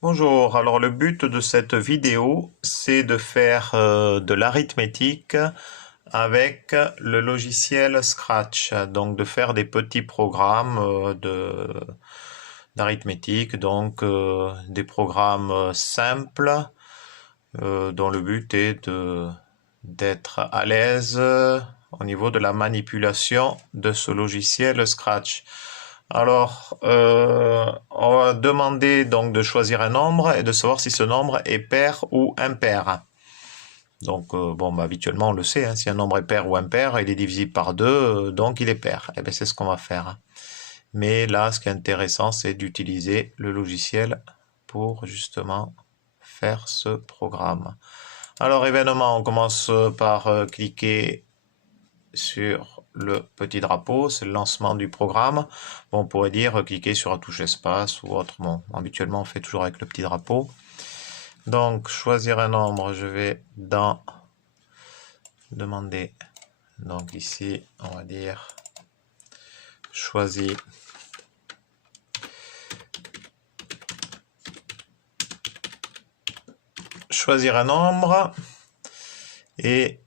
Bonjour, alors le but de cette vidéo, c'est de faire de l'arithmétique avec le logiciel Scratch, donc de faire des petits programmes d'arithmétique, donc des programmes simples dont le but est d'être à l'aise au niveau de la manipulation de ce logiciel Scratch. Alors, on va demander donc de choisir un nombre et de savoir si ce nombre est pair ou impair. Donc, habituellement, on le sait, hein, si un nombre est pair ou impair, il est divisible par 2, donc il est pair. Et bien, c'est ce qu'on va faire. Mais là, ce qui est intéressant, c'est d'utiliser le logiciel pour justement faire ce programme. Alors, événement, on commence par cliquer sur le petit drapeau, c'est le lancement du programme. Bon, on pourrait dire cliquer sur la touche espace ou autre. Bon, habituellement, on fait toujours avec le petit drapeau. Donc, choisir un nombre, je vais dans demander. Donc ici, on va dire choisir un nombre. Et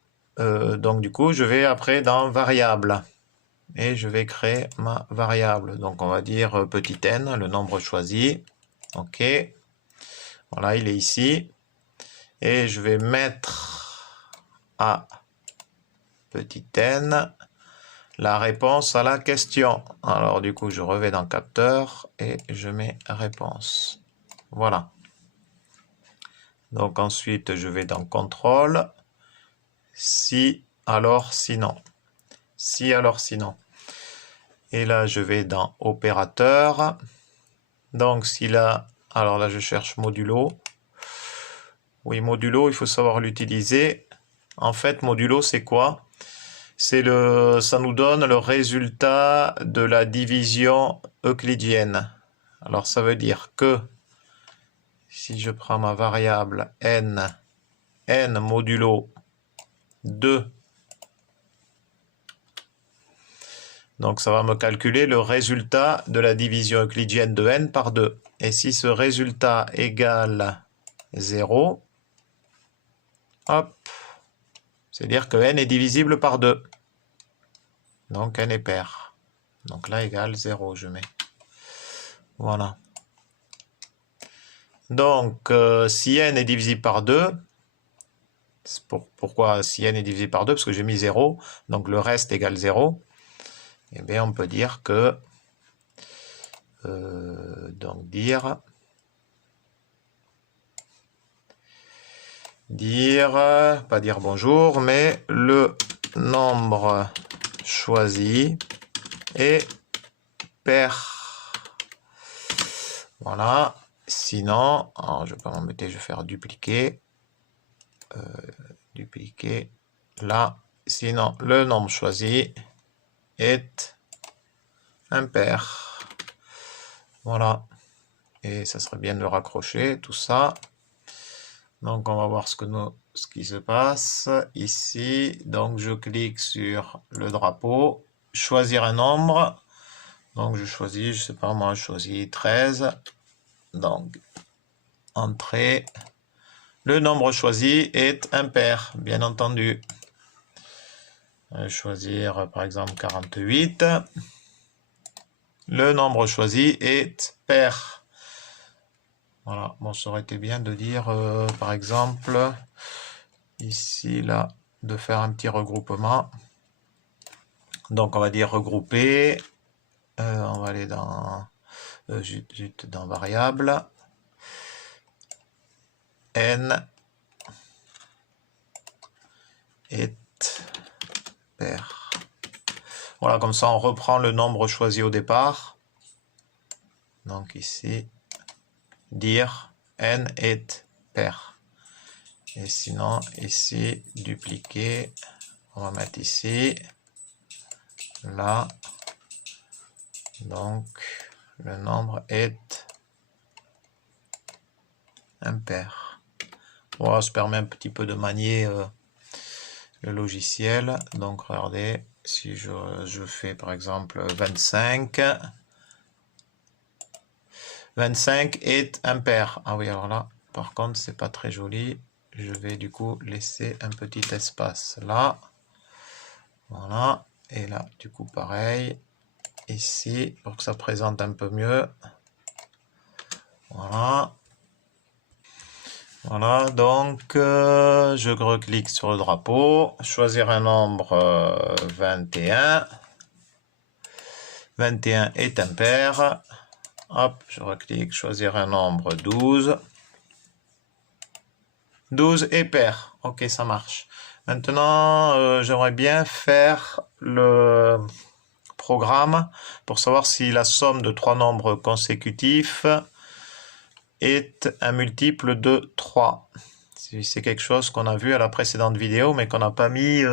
donc du coup, je vais après dans variable. Et je vais créer ma variable. Donc on va dire petit n, le nombre choisi. OK. Voilà, il est ici. Et je vais mettre à petit n la réponse à la question. Alors du coup, je revais dans capteur et je mets réponse. Voilà. Donc ensuite, je vais dans contrôle. Si, alors, sinon. Si, alors, sinon. Et là, je vais dans opérateur. Donc, si là, alors là, je cherche modulo. Oui, modulo, il faut savoir l'utiliser. En fait, modulo, c'est quoi? Ça nous donne le résultat de la division euclidienne. Alors, ça veut dire que si je prends ma variable n modulo 2, donc ça va me calculer le résultat de la division euclidienne de n par 2. Et si ce résultat égale 0, hop, c'est-à-dire que n est divisible par 2. Donc n est pair. Donc là égale 0, je mets. Voilà. Donc si n est divisible par 2, pourquoi si n est divisible par 2? Parce que j'ai mis 0, donc le reste égale 0. Eh bien on peut dire que, pas dire bonjour, mais le nombre choisi est pair. Voilà. Sinon, alors je ne vais pas m'embêter, je vais faire dupliquer. Dupliquer là. Sinon, le nombre choisi est impair. Voilà. Et ça serait bien de raccrocher tout ça. Donc, on va voir ce qui se passe ici. Donc, je clique sur le drapeau, choisir un nombre. Donc, je choisis, je sais pas moi, je choisis 13. Donc, entrée. Le nombre choisi est impair, bien entendu. Je vais choisir par exemple 48. Le nombre choisi est pair. Voilà, bon, ça aurait été bien de dire, par exemple, ici, là, de faire un petit regroupement. Donc, on va dire regrouper. On va aller dans, dans variable. N est pair. Voilà, comme ça, on reprend le nombre choisi au départ. Donc, ici, dire n est pair. Et sinon, ici, dupliquer. On va mettre ici, là. Donc, le nombre est impair. Voilà, ça permet un petit peu de manier le logiciel. Donc, regardez, si je fais par exemple 25, 25 est impair. Ah oui, alors là, par contre, c'est pas très joli. Je vais du coup laisser un petit espace là. Voilà. Et là, du coup, pareil. Ici, pour que ça présente un peu mieux. Voilà. Voilà, donc je reclique sur le drapeau, choisir un nombre 21. 21 est impair. Hop, je reclique, choisir un nombre 12. 12 est pair. Ok, ça marche. Maintenant, j'aimerais bien faire le programme pour savoir si la somme de trois nombres consécutifs est un multiple de 3. C'est quelque chose qu'on a vu à la précédente vidéo, mais qu'on n'a pas mis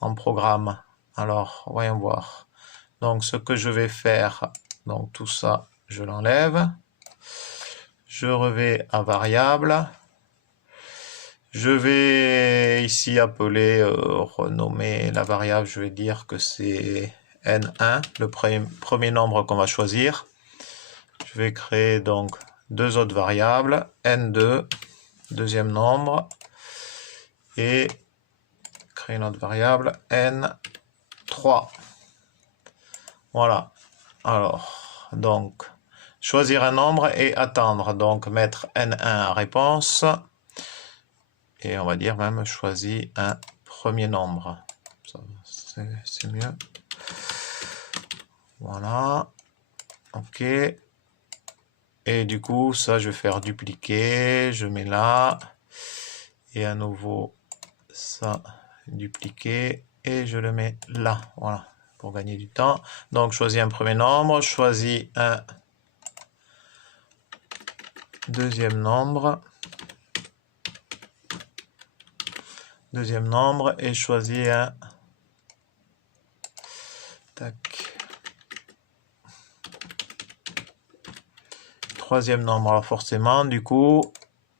en programme. Alors, voyons voir. Donc, ce que je vais faire, donc tout ça, je l'enlève. Je reviens à variable. Je vais ici appeler, renommer la variable, je vais dire que c'est n1, le premier nombre qu'on va choisir. Je vais créer donc deux autres variables, n2, deuxième nombre, et créer une autre variable, n3. Voilà. Alors, donc, choisir un nombre et attendre. Donc, mettre n1 en réponse. Et on va dire même choisir un premier nombre. C'est mieux. Voilà. OK. Et du coup, ça, je vais faire dupliquer. Je mets là. Et à nouveau, ça, dupliquer. Et je le mets là. Voilà. Pour gagner du temps. Donc, choisis un premier nombre. Choisis un deuxième nombre. Deuxième nombre. Et choisis un... Tac. Troisième nombre. Alors, forcément, du coup...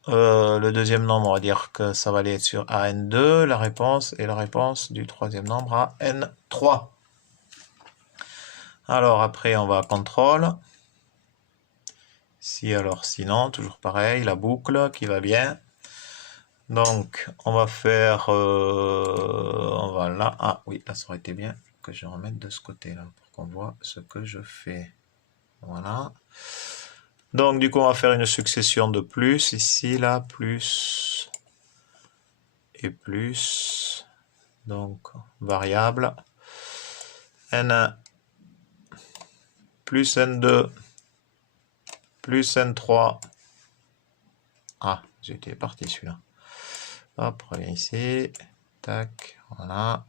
le deuxième nombre, on va dire que ça va aller sur AN2, la réponse, et la réponse du troisième nombre à N3. Alors après, on va à contrôle. Si, alors sinon, toujours pareil, la boucle qui va bien. Donc, on va faire... on va là. Ah oui, là, ça aurait été bien que je remette de ce côté-là pour qu'on voit ce que je fais. Voilà. Donc, du coup, on va faire une succession de plus. Ici, là, plus... et plus, donc variable, n1 plus n2 plus n3. Ah, j'étais parti celui-là. Hop, reviens ici. Tac, voilà.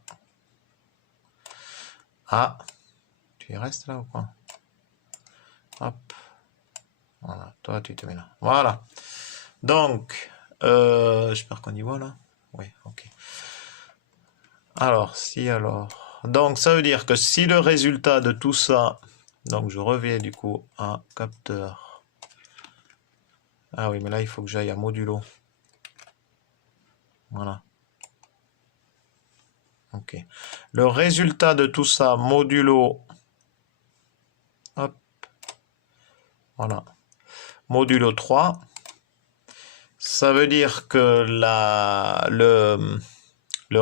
Ah, tu y restes là ou quoi? Hop. Voilà, toi tu te mets là. Voilà. Donc, j'espère qu'on y voit là. Oui, ok. Alors, si alors... Donc, ça veut dire que si le résultat de tout ça... Donc, je reviens du coup à capteur. Ah oui, mais là, il faut que j'aille à modulo. Voilà. Ok. Le résultat de tout ça, modulo... Hop. Voilà. Modulo 3. Ça veut dire que le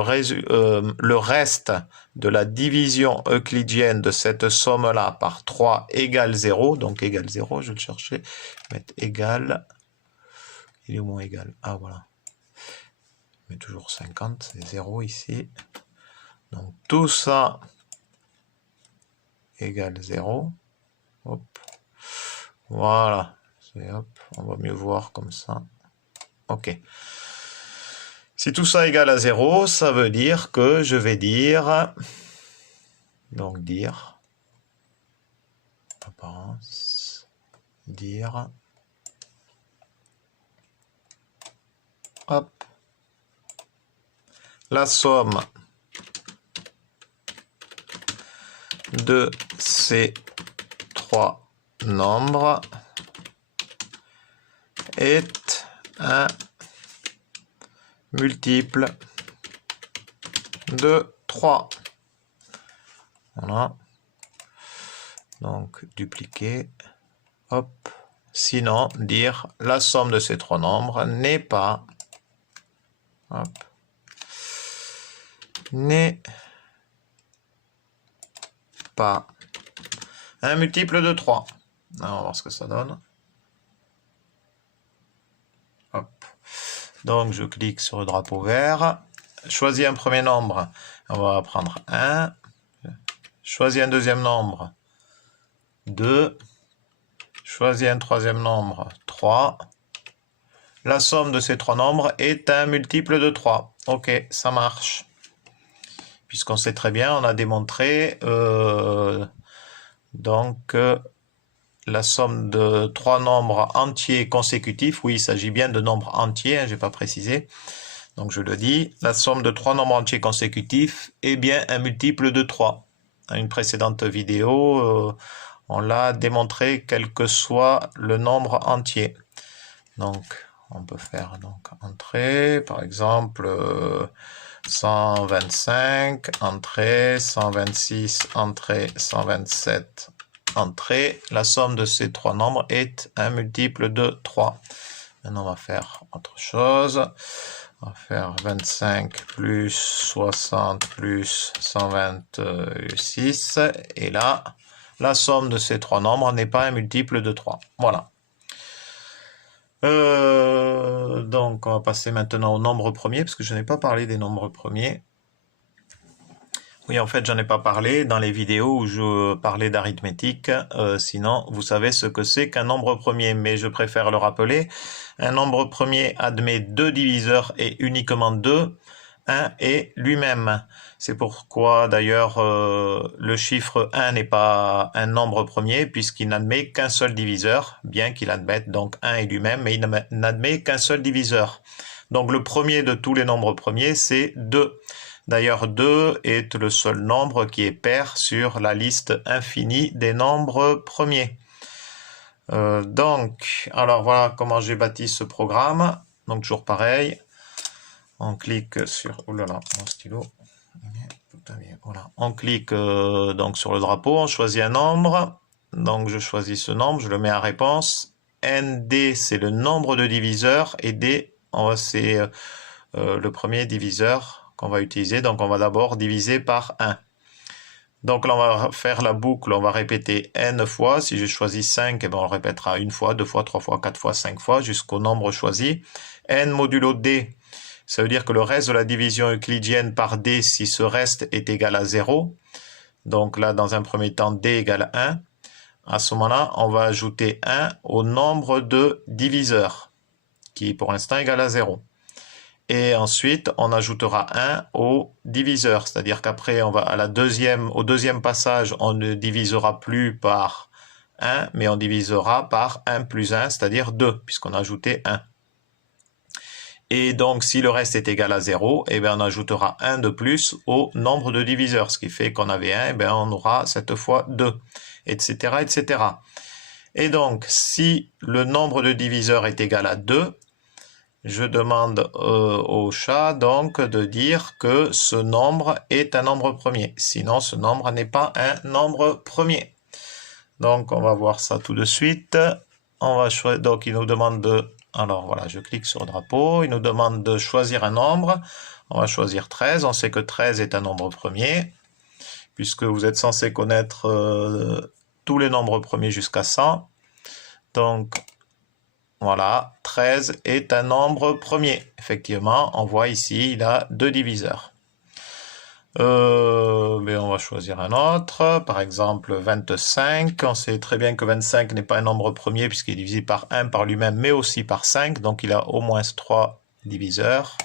reste de la division euclidienne de cette somme-là par 3 égale 0. Donc égale 0, je vais le chercher. Mettre égal. Il est au moins égal. Ah voilà. Mais toujours 50, c'est 0 ici. Donc tout ça égale 0. Hop. Voilà. Hop, on va mieux voir comme ça. Ok. Si tout ça égale à 0, ça veut dire que je vais dire... Donc dire... Apparence... Dire... Hop. La somme de ces trois nombres est un multiple de 3. Voilà. Donc, dupliquer. Hop. Sinon, dire la somme de ces trois nombres n'est pas, un multiple de 3. Alors, on va voir ce que ça donne. Hop. Donc, je clique sur le drapeau vert. Choisis un premier nombre. On va prendre 1. Choisis un deuxième nombre. 2. Choisis un troisième nombre. 3. La somme de ces trois nombres est un multiple de 3. Ok, ça marche. Puisqu'on sait très bien, on a démontré la somme de trois nombres entiers consécutifs. Oui, il s'agit bien de nombres entiers, je n'ai pas précisé. Donc je le dis, la somme de trois nombres entiers consécutifs est bien un multiple de 3. Dans une précédente vidéo, on l'a démontré quel que soit le nombre entier. Donc on peut faire donc entrée, par exemple 125, entrée, 126, entrée, 127, entrée. La somme de ces trois nombres est un multiple de 3. Maintenant, on va faire autre chose. On va faire 25 plus 60 plus 126. Et là, la somme de ces trois nombres n'est pas un multiple de 3. Voilà. Donc, on va passer maintenant au nombre premier, parce que je n'ai pas parlé des nombres premiers. Oui, en fait, j'en ai pas parlé dans les vidéos où je parlais d'arithmétique. Sinon, vous savez ce que c'est qu'un nombre premier, mais je préfère le rappeler. Un nombre premier admet deux diviseurs et uniquement deux. 1 est lui-même. C'est pourquoi d'ailleurs le chiffre 1 n'est pas un nombre premier puisqu'il n'admet qu'un seul diviseur, bien qu'il admette donc 1 est lui-même, mais il n'admet qu'un seul diviseur. Donc le premier de tous les nombres premiers, c'est 2. D'ailleurs, 2 est le seul nombre qui est pair sur la liste infinie des nombres premiers. Alors voilà comment j'ai bâti ce programme. Donc toujours pareil. On clique sur... Oh là là, mon stylo. Voilà. On clique donc sur le drapeau, on choisit un nombre. Donc je choisis ce nombre, je le mets en réponse. ND, c'est le nombre de diviseurs. Et D, c'est le premier diviseur qu'on va utiliser. Donc on va d'abord diviser par 1. Donc là, on va faire la boucle, on va répéter n fois. Si j'ai choisi 5, eh ben, on le répétera une fois, deux fois, trois fois, quatre fois, 5 fois, jusqu'au nombre choisi. N modulo D, ça veut dire que le reste de la division euclidienne par D, si ce reste est égal à 0. Donc là, dans un premier temps, D égale 1. À ce moment-là, on va ajouter 1 au nombre de diviseurs, qui pour l'instant est égal à 0. Et ensuite, on ajoutera 1 au diviseur, c'est-à-dire qu'après, on va au deuxième passage, on ne divisera plus par 1, mais on divisera par 1 plus 1, c'est-à-dire 2, puisqu'on a ajouté 1. Et donc, si le reste est égal à 0, eh bien, on ajoutera 1 de plus au nombre de diviseurs, ce qui fait qu'on avait 1, eh bien, on aura cette fois 2, etc., etc. Et donc, si le nombre de diviseurs est égal à 2, je demande au chat donc de dire que ce nombre est un nombre premier. Sinon, ce nombre n'est pas un nombre premier. Donc, on va voir ça tout de suite. Donc, il nous demande de... Alors, voilà, je clique sur le drapeau. Il nous demande de choisir un nombre. On va choisir 13. On sait que 13 est un nombre premier, puisque vous êtes censé connaître tous les nombres premiers jusqu'à 100. Donc, voilà, 13 est un nombre premier. Effectivement, on voit ici, il a deux diviseurs. Mais on va choisir un autre, par exemple 25. On sait très bien que 25 n'est pas un nombre premier puisqu'il est divisé par 1 par lui-même, mais aussi par 5. Donc il a au moins 3 diviseurs.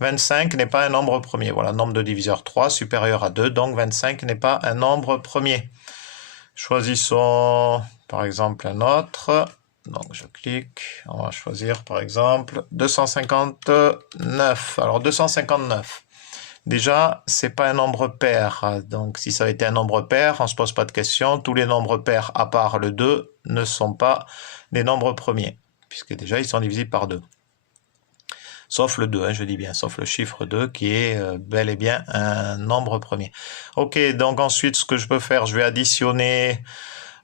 25 n'est pas un nombre premier. Voilà, nombre de diviseurs 3 supérieur à 2. Donc 25 n'est pas un nombre premier. Choisissons par exemple un autre. Donc je clique, on va choisir par exemple 259. Alors 259, déjà c'est pas un nombre pair, donc si ça avait été un nombre pair, on se pose pas de question, tous les nombres pairs à part le 2 ne sont pas des nombres premiers, puisque déjà ils sont divisibles par 2. Sauf le 2, je dis bien, sauf le chiffre 2 qui est bel et bien un nombre premier. Ok, donc ensuite ce que je peux faire, je vais additionner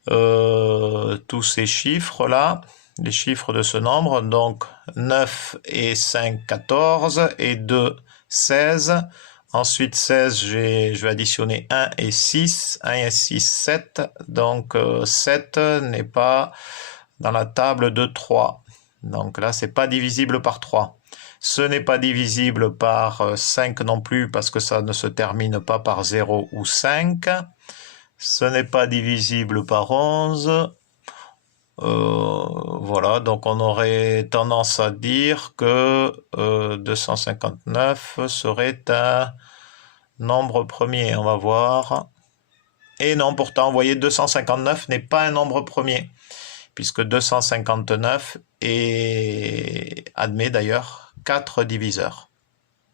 tous ces chiffres-là, les chiffres de ce nombre. Donc 9 et 5, 14 et 2, 16. Ensuite 16, je vais additionner 1 et 6. 1 et 6, 7. Donc 7 n'est pas dans la table de 3. Donc là, c'est pas divisible par 3. Ce n'est pas divisible par 5 non plus parce que ça ne se termine pas par 0 ou 5. Ce n'est pas divisible par 11. Voilà, donc on aurait tendance à dire que 259 serait un nombre premier. On va voir. Et non, pourtant, vous voyez, 259 n'est pas un nombre premier, puisque 259 admet d'ailleurs 4 diviseurs.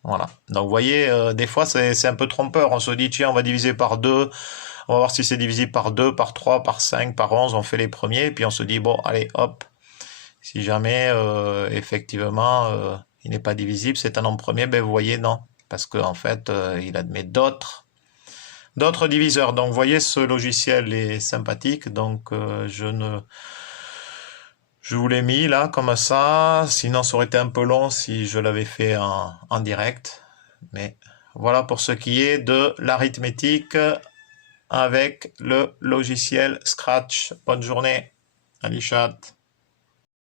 Voilà. Donc vous voyez, des fois c'est un peu trompeur. On se dit, tiens, on va diviser par 2. On va voir si c'est divisible par 2, par 3, par 5, par 11. On fait les premiers. Et puis on se dit, bon, allez, hop. Si jamais, effectivement, il n'est pas divisible, c'est un nombre premier, ben vous voyez, non. Parce qu'en fait, il admet d'autres diviseurs. Donc vous voyez, ce logiciel est sympathique. Donc je vous l'ai mis là comme ça, sinon ça aurait été un peu long si je l'avais fait en direct. Mais voilà pour ce qui est de l'arithmétique avec le logiciel Scratch. Bonne journée, Ali Chat.